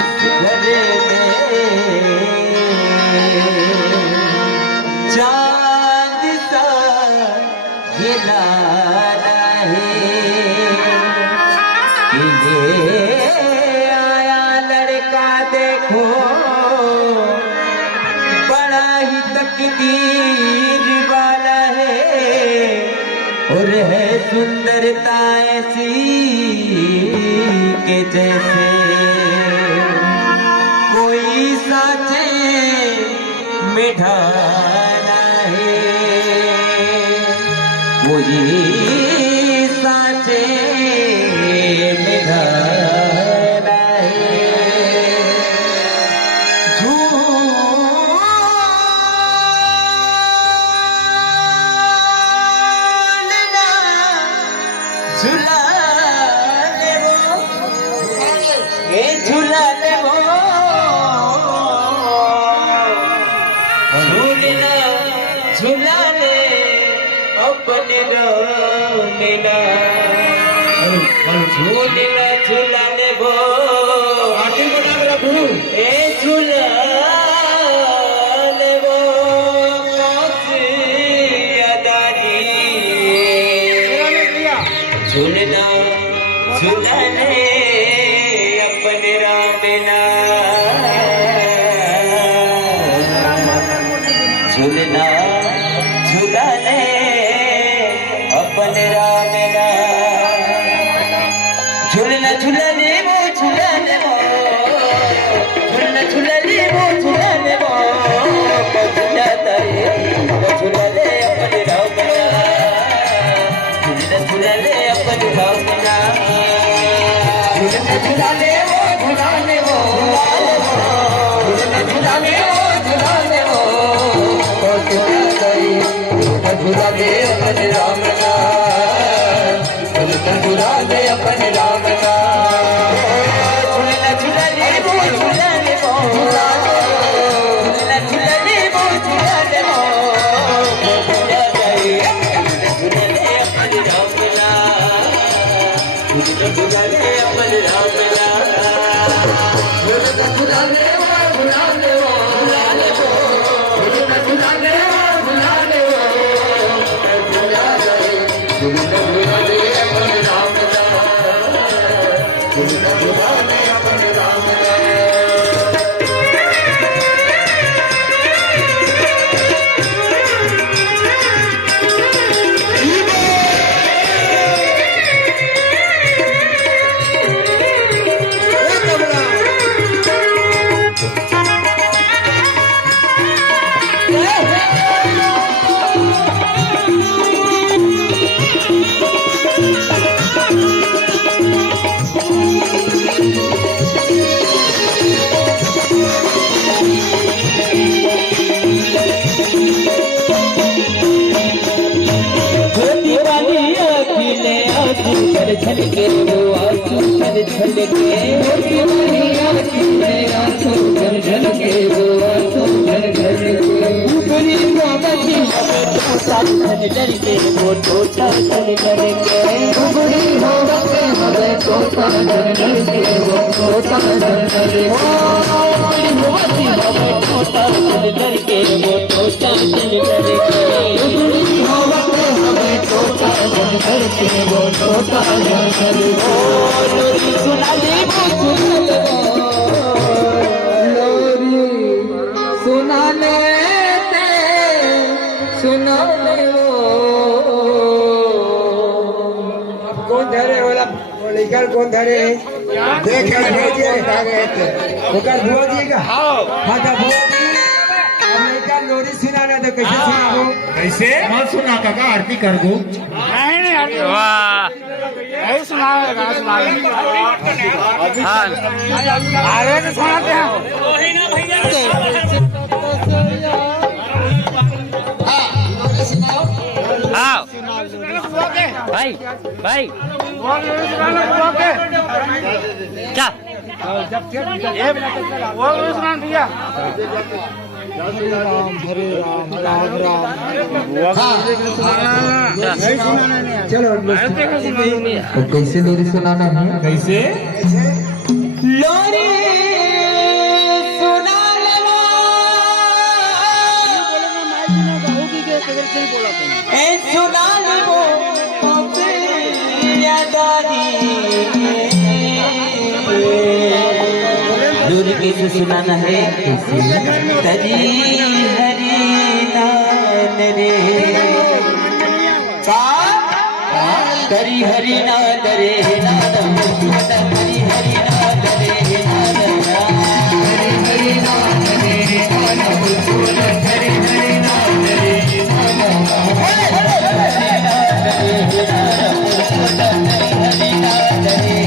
इस घर में चांद सा ये लाला है कि ये आया लड़का देखो बड़ा ही तकदीर वाला है और है सुंदरता ऐसी के जैसे कोई साँचे में ढाला है कोई साँचे में ढाला है झूलना झूला ले वो झूलना झूला ले अपने रोनेला झूलना झूला ले वो आगे बढ़ा मेरा गुरु ए झूला ले वो कौसी अदारी झूलना झूला ले अपने रामेला झूलना झूला ले अपने रामेला झूलना झूला ले वो झूला ले वो झूलना झूला ले वो झूला ले वो झूलाता है झूला ले अपने रामेला झूलना झूला ले अपने रामेला झूलना झूला ले वो झूला ले वो झूलना झूला ले वो झूला ले वो झूला दे अपने राम का झूला दे अपने राम का झूलना झूला ले वो झूला ले वो झूलना झूला ले वो झूला ले वो झूला दे झूला ले अपने राम का झूलना झूला ले अपने राम का झूलना झूला ले वो झूला ले वो झूला ले वो झूलना झूला ले वो झूला ले झलके वो आंसू कर झलके आंसू कर झलके वो आंसू कर झलके ऊपरी मोहब्बती हमें डरके वो टोटा कर डरके ऊपरी मोहब्बती हमें टोटा कर डरके वो टोटा कर डरके ऊपरी मोहब्बती हमें टोटा कर डरके वो टोटा कर डरके ऊपरी मोहब्बती हमें टोटा कर डरके वो टोटा कर डरके लोरी सुना ले वो लोरी सुना ले सुना ले वो कौन धरे वाला लेकर कौन धरे देख भेजिए ओकर बुआ जी का हां का बुआ जी हमने का लोरी सुनाना तो कैसे सुनाओ कैसे मत सुना काका आरती कर दो नहीं आरती वाह यही सुनाएगा हां अरे तो सुनाते हैं वही ना भैया हाँ भाई भाई क्या वो सुना भैया हरे राम राम राम चलो कैसे लोरी सुनाना है कैसे लोरी कैसे सुनाना है? तरी हरी नान रे तरी हरी नान रे नान तरी हरी नान रे नान हरी हरी नान रे नान हरी हरी नान रे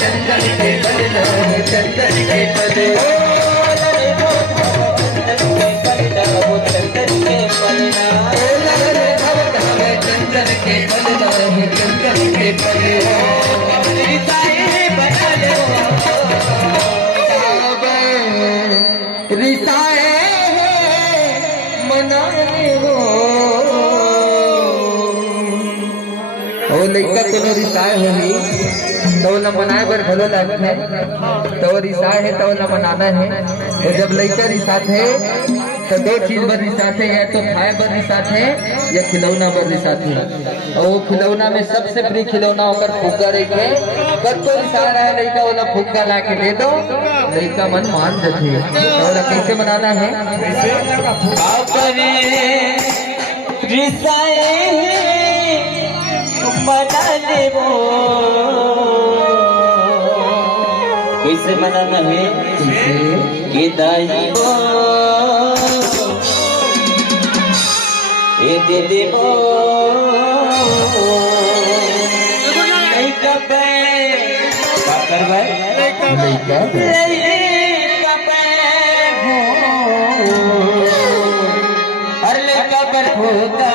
चंदन के बदला चंदन के बदले चंदन के बदला चंदन के बदले रिसाए मनाने हो लड़का तो रिसाए होगी तो न मनाए बर भलो लागत है तो रिसाए है तो न मनाना है। और जब लड़का रिसात है तो दो चीज बर रिसात है, या तो खाए बर रिसात है या खिलौना बर रिसात है। और वो खिलौना में सबसे प्रिय खिलौना होकर फुग्गा रखे कब तो रिसा रहा है लड़का वाला फुग्गा ला के दे दो लड़का मन मान जाते। तो कैसे मनाना है? कैसे मनाना है? ये दाई ये दे दे हर लड़का पर होता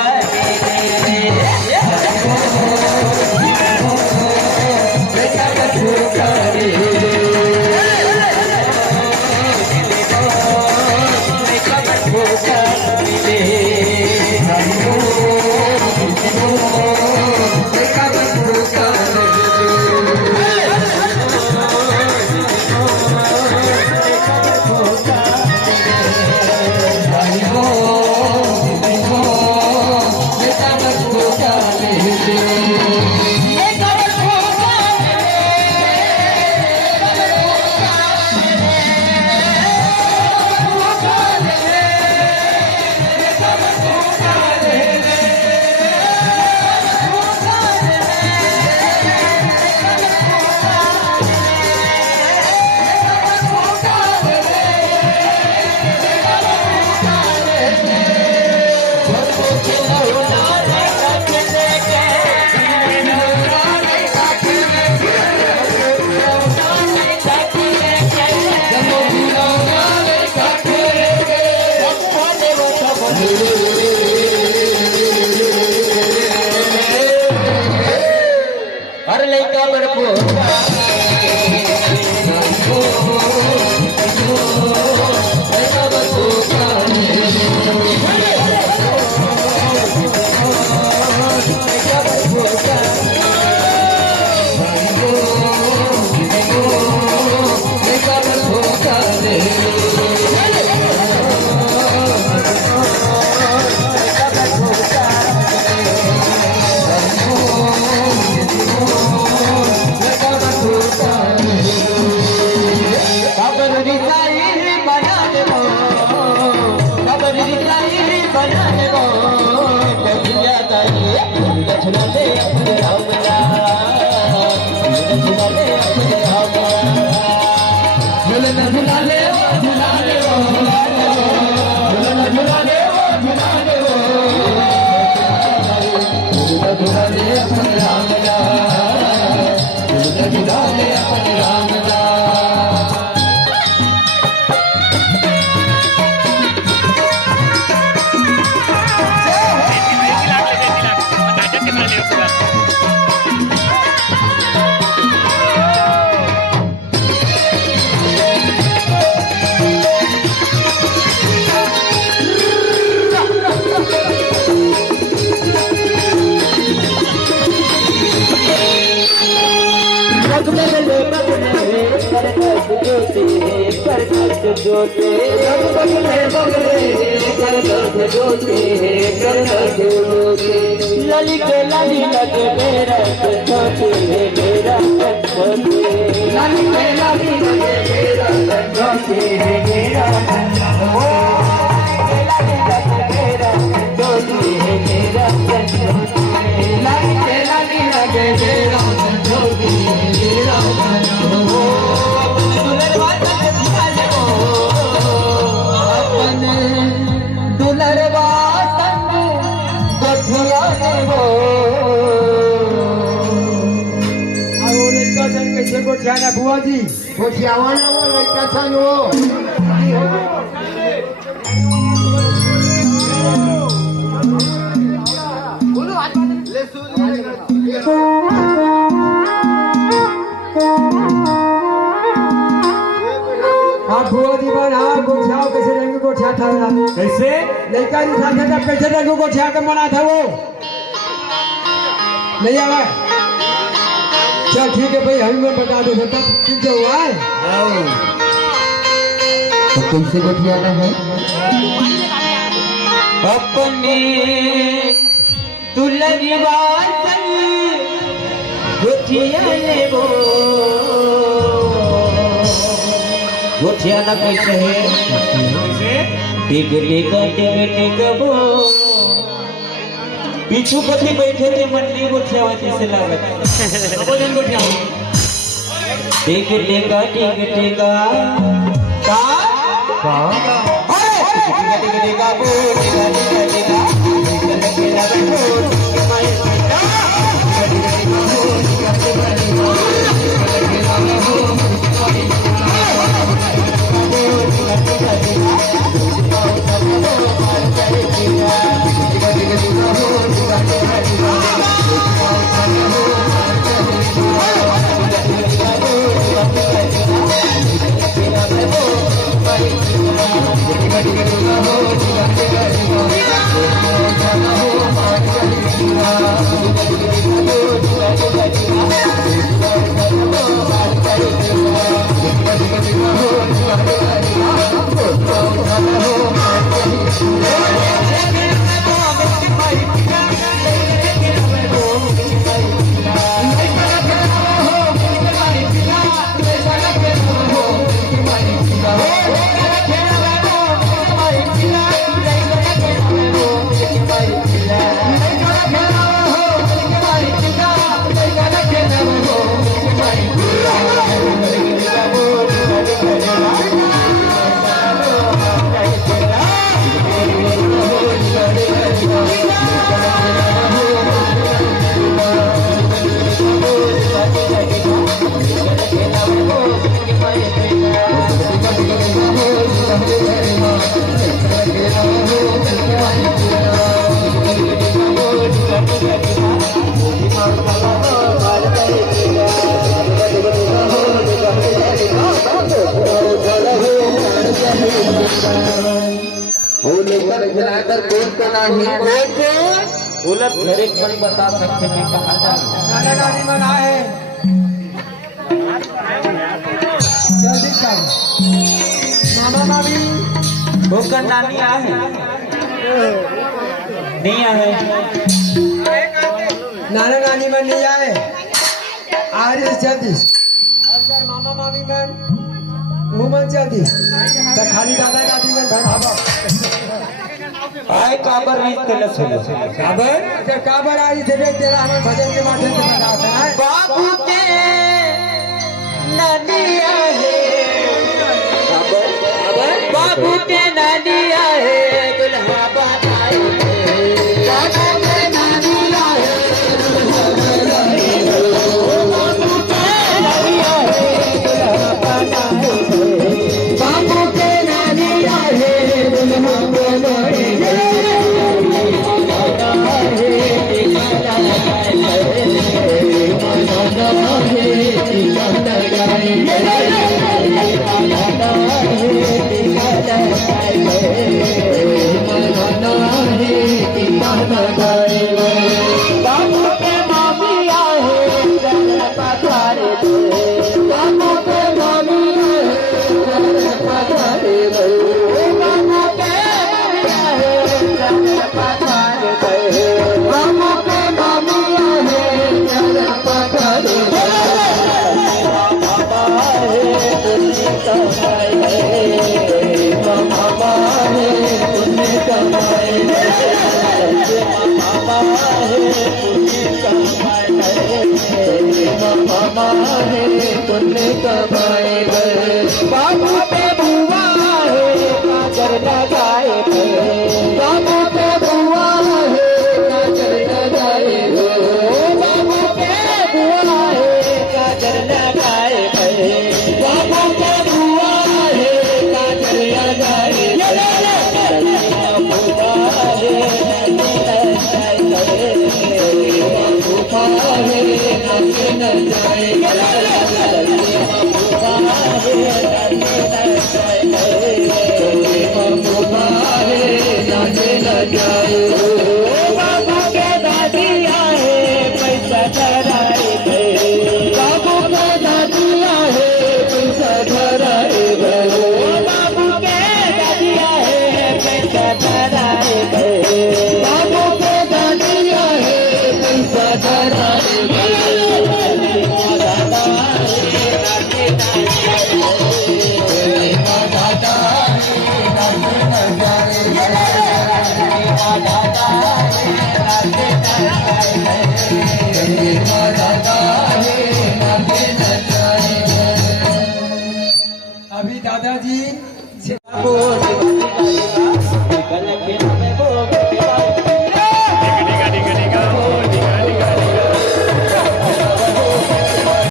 लड़का बड़को लली के लाली लगे मेरा छोटे मेरा छोटे लाली के लाली लगे मेरा छोटे मेरा लाली लगे मेरा छोटे मेरा लाली के लाली लगे मेरा छोटे मेरा कैसे गोठिया बुआ जी गोठिया वाला वो लड़का था वो हाँ बुआ जी बन हाँ गोठिया कैसे रंग गोठिया था कैसे लड़का जी साथ कैसे रंग गोठिया का मना था वो नहीं आवा चल ठीक है भाई हमें बता दो तब ठीक हुआ है तो कैसे गोठियाना है अपने दुल्हनिया वो गोठियाना कैसे है टिक टिक वो पीछू कथी बैठे थे मंडी गोठिया जैसे लागत भोजन गोठिया टिक टिका टिक नहीं उलट घर एक बार बता सकते हैं कहाँ जाना नाना नानी मन आए जल्दी कर मामा मामी होकर नानी आए नहीं आए नाना नानी मन नहीं आए आ रही जल्दी अगर मामा मामी मन वो मन जल्दी तो खाली दादा दादी मन भर भावा आए काबर रीत कलस हो काबर अच्छा काबर आई थे देख तेरा हमारे भजन के माध्यम से बताते हैं बाबू के नदिया है बाबू के नदिया है दुल्हा बनाए बाबू के नदिया है बाबू के नदिया है दुल्हा बनाए बाबू के नदिया है दुल्हा बनाए बाबू के मामिया है पधारे बाबू के मामिया है पधारे बाबू के मामिया है पधारे बाबू के मामिया है पधारे बाबा है पुण्य कमाए बाबा है पुण्य कमाए बाबा है पुण्य कमाए बाबा है पुण्य कमाए